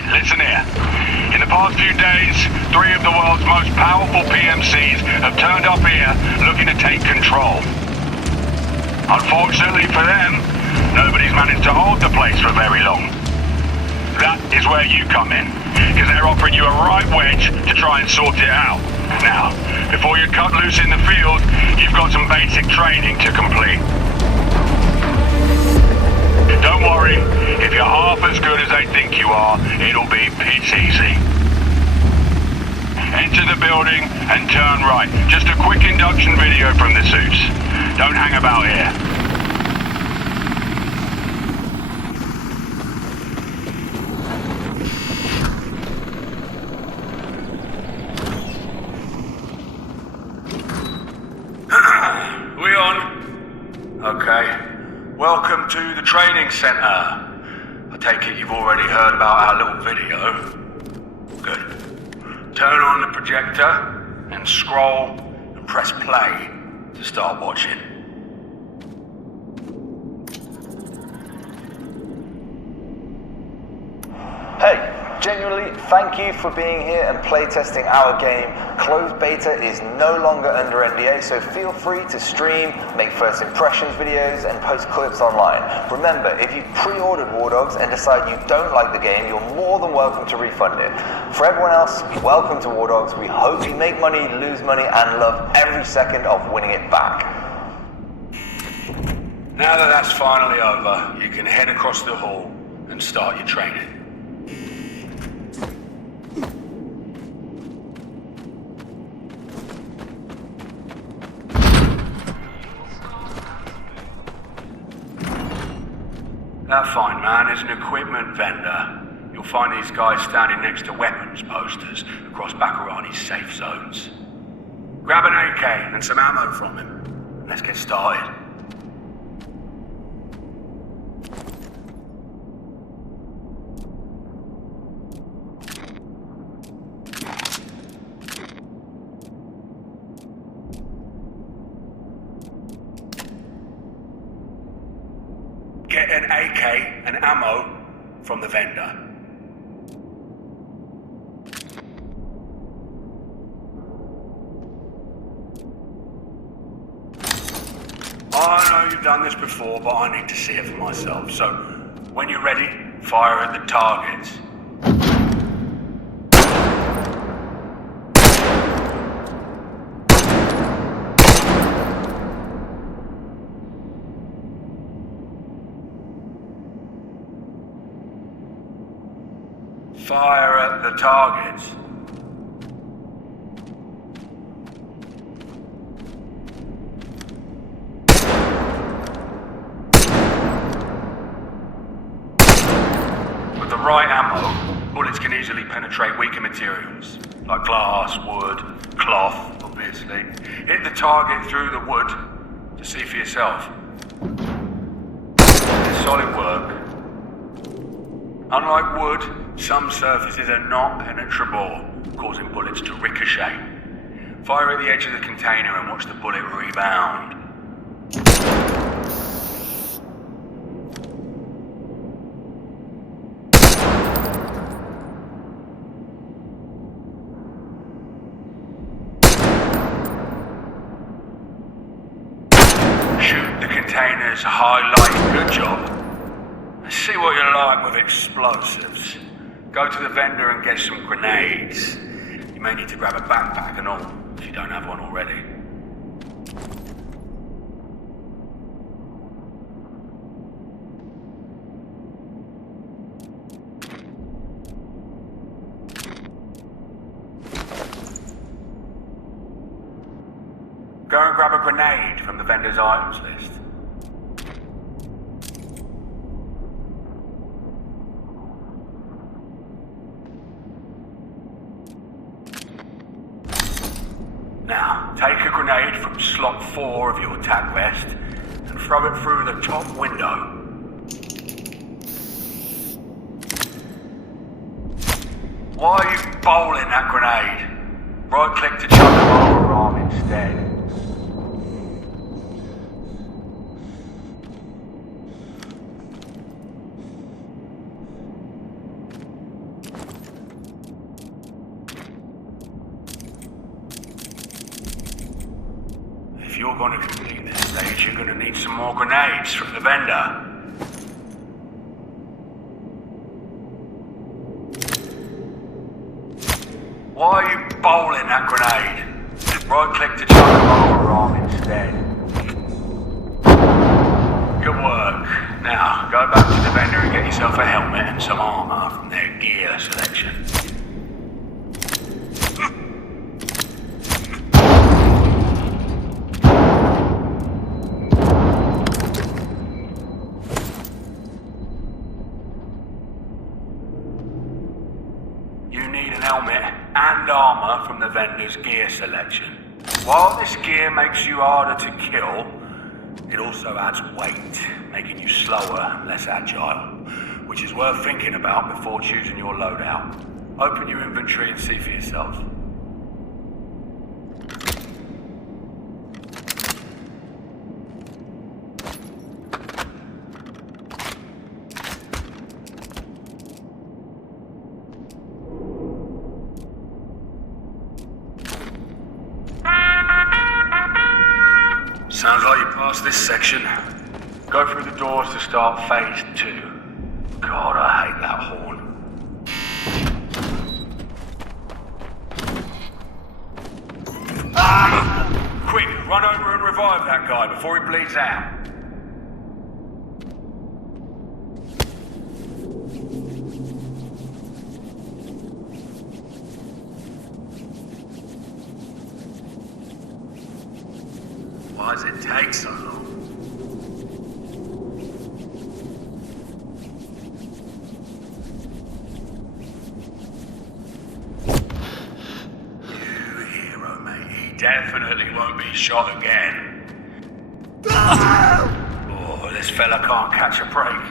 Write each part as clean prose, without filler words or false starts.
Right, listen here. In the past few days, 3 of the world's most powerful PMCs have turned up here looking to take control. Unfortunately for them, nobody's managed to hold the place for very long. That is where you come in, because they're offering you a right wedge to try and sort it out. Now, before you cut loose in the field, you've got some basic training to complete. Don't worry, if you're half as good as they think you are, it'll be pitch easy. Enter the building and turn right. Just a quick induction video from the suits. Don't hang about here. We on? Okay. Welcome to the training center. I take it you've already heard about our little video. Good. Turn on the projector and scroll and press play to start watching. Hey, genuinely, thank you for being here and playtesting our game. Closed beta is no longer under NDA, so feel free to stream, make first impressions videos, and post clips online. Remember, if you pre-ordered Wardogs and decide you don't like the game, you're more than welcome to refund it. For everyone else, welcome to Wardogs. We hope you make money, lose money, and love every second of winning it back. Now that that's finally over, you can head across the hall and start your training. That fine man is an equipment vendor. You'll find these guys standing next to weapons posters across Bakarani's safe zones. Grab an AK and some ammo from him. Let's get started. Get an AK and ammo from the vendor. I know you've done this before, but I need to see it for myself. So, when you're ready, fire at the targets. Fire at the targets. With the right ammo, bullets can easily penetrate weaker materials, like glass, wood, cloth, obviously. Hit the target through the wood to see for yourself. It's solid work. Unlike wood, some surfaces are not penetrable, causing bullets to ricochet. Fire at the edge of the container and watch the bullet rebound. Shoot the container's highlight. Good job. See what you're like with explosives. Go to the vendor and get some grenades. You may need to grab a backpack and all, if you don't have one already. Go and grab a grenade from the vendor's items list. Now, take a grenade from slot 4 of your tac vest and throw it through the top window. Why are you bowling that grenade? Right-click to chuck the lower arm instead. want to complete this stage, you're going to need some more grenades from the vendor. Why are you bowling that grenade? Right-click to chuck a lower arm instead. Good work. Now, go back to the vendor and get yourself a helmet and some armor from their gear selection. You need an helmet and armor from the vendor's gear selection. While this gear makes you harder to kill, it also adds weight, making you slower and less agile, which is worth thinking about before choosing your loadout. Open your inventory and see for yourself. Sounds like you passed this section. Go through the doors to start phase 2. God, I hate that horn. Quick, run over and revive that guy before he bleeds out. Why does it take so long? You hero, mate. He definitely won't be shot again. Oh, this fella can't catch a break.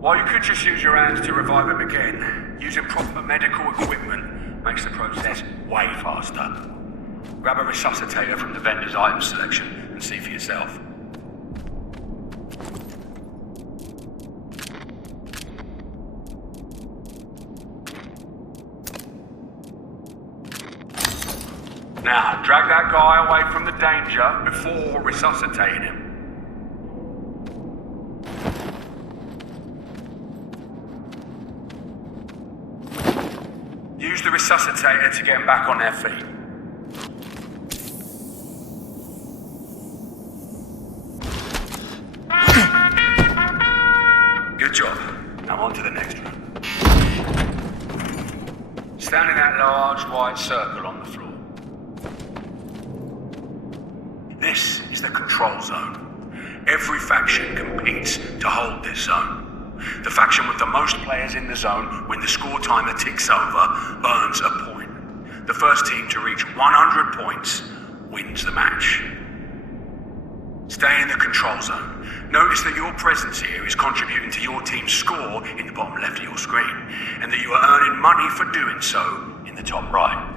While you could just use your hands to revive him again, using proper medical equipment makes the process way faster. Grab a resuscitator from the vendor's item selection and see for yourself. Now, drag that guy away from the danger before resuscitating him. Use the resuscitator to get them back on their feet. Good job. Now on to the next room. Stand in that large white circle on the floor. This is the control zone. Every faction competes to hold this zone. The faction with the most players in the zone, when the score timer ticks over, earns a point. The first team to reach 100 points wins the match. Stay in the control zone. Notice that your presence here is contributing to your team's score in the bottom left of your screen, and that you are earning money for doing so in the top right.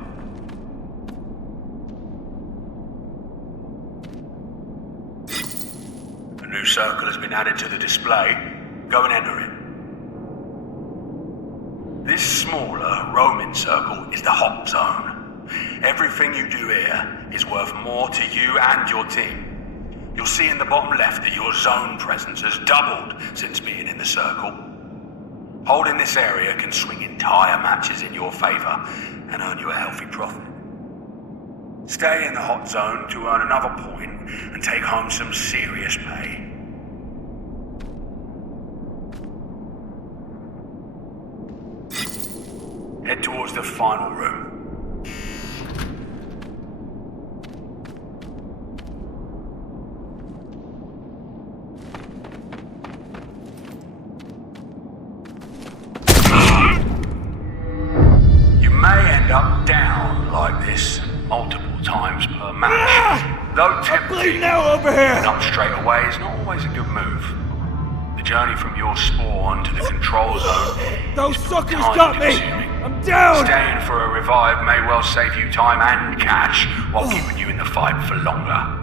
A new circle has been added to the display. Go and enter it. This smaller, roaming circle is the hot zone. Everything you do here is worth more to you and your team. You'll see in the bottom left that your zone presence has doubled since being in the circle. Holding this area can swing entire matches in your favor and earn you a healthy profit. Stay in the hot zone to earn another point and take home some serious pay. Head towards the final room. You may end up down like this multiple times per match. Though typically, now over here! up straight away is not always a good move. The journey from your spawn to the control zone Those is suckers got me! time-consuming. I'm down! Staying for a revive may well save you time and cash while keeping you in the fight for longer.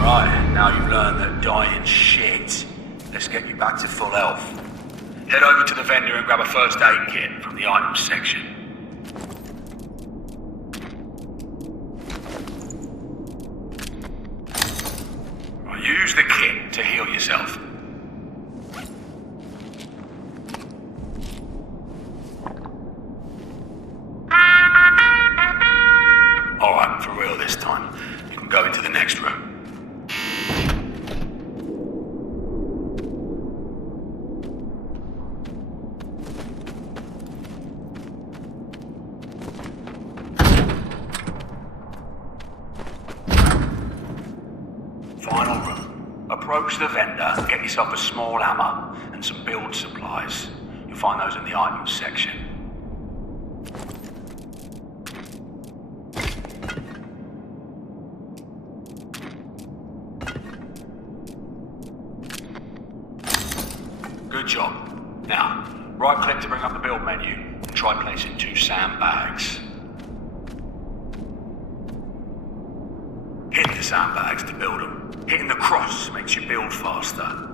Right, now you've learned that dying's shit. Let's get you back to full health. Head over to the vendor and grab a first aid kit from the items section. Use the kit to heal yourself. Alright, for real this time. You can go into the next room. Final room. Approach the vendor and get yourself a small hammer and some build supplies. You'll find those in the items section. Good job. Now, right-click to bring up the build menu and try placing 2 sandbags. Hit the sandbags to build them. Hitting the cross makes you build faster.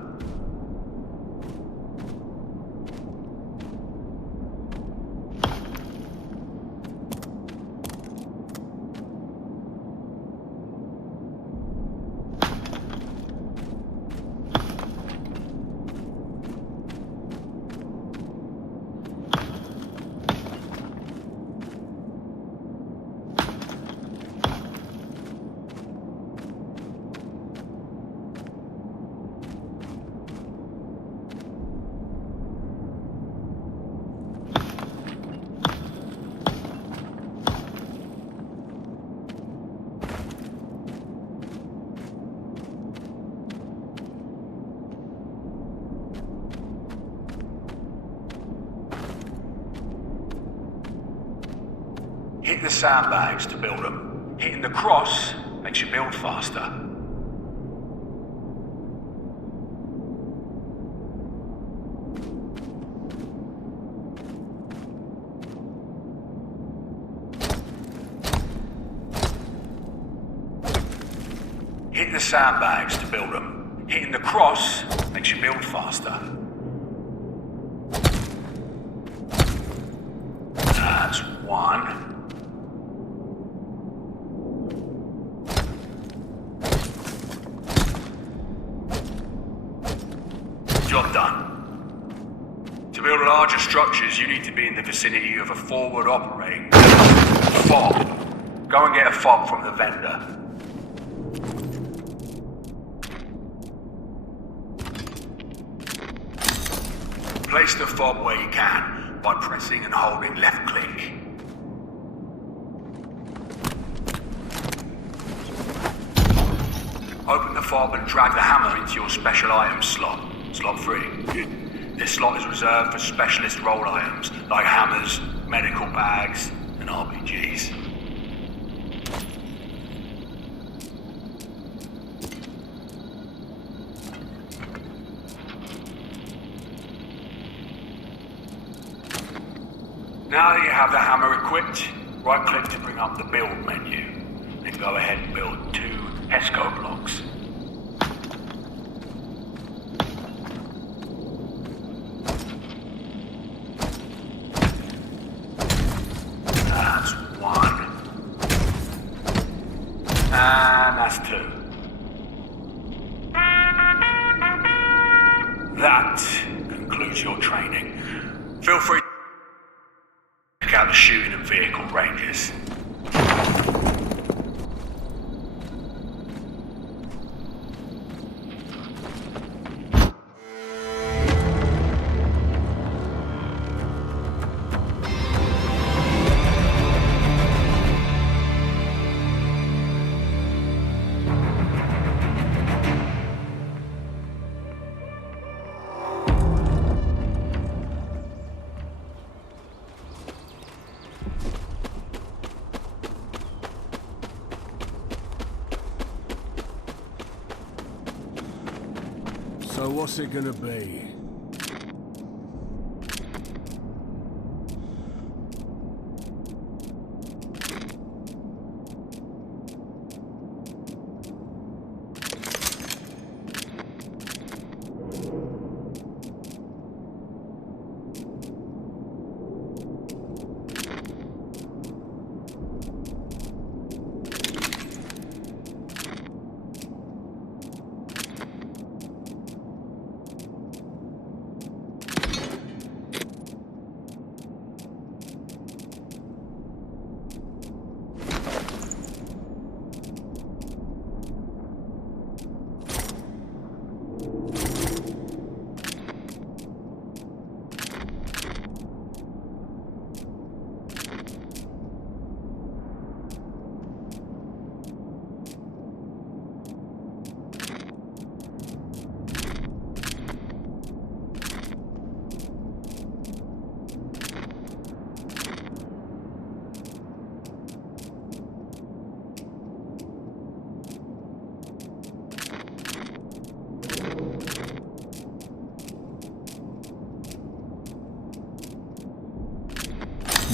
Hit the sandbags to build them. Hitting the cross makes you build faster. Hit the sandbags to build them. Hitting the cross makes you build faster. That's 1. Job done. To build larger structures, you need to be in the vicinity of a forward operating fob. Go and get a fob from the vendor. Place the fob where you can by pressing and holding left click. Open the fob and drag the hammer into your special items slot. Slot 3. This slot is reserved for specialist role items like hammers, medical bags, and RPGs. Now that you have the hammer equipped, right-click to bring up the build menu. Then go ahead and build 2 ESCO blocks. That's 1. And that's 2. That concludes your training. Feel free to check out the shooting and vehicle ranges. So what's it gonna be?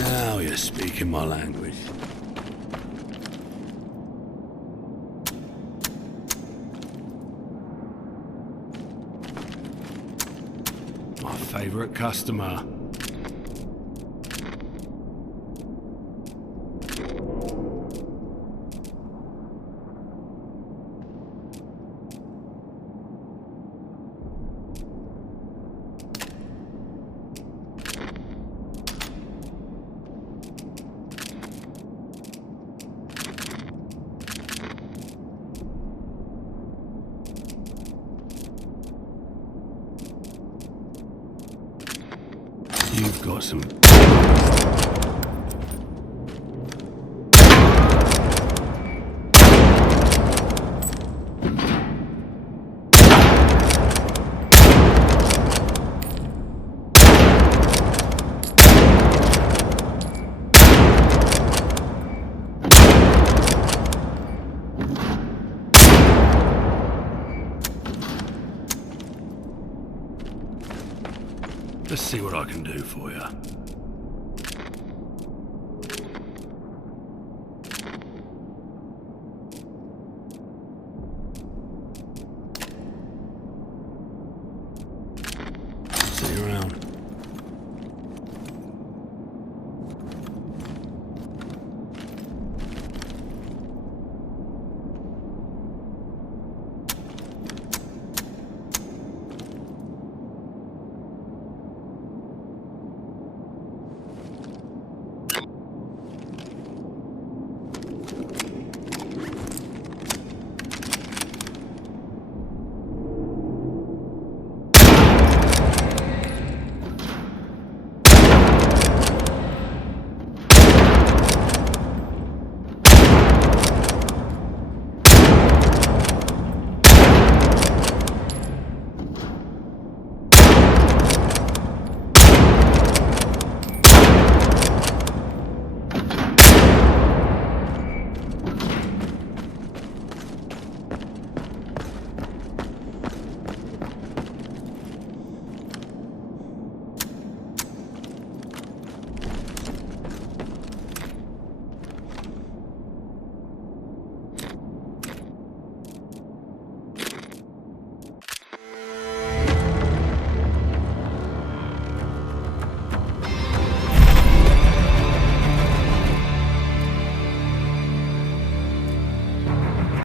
Now you're speaking my language. My favorite customer. You've got some... Let's see what I can do for you.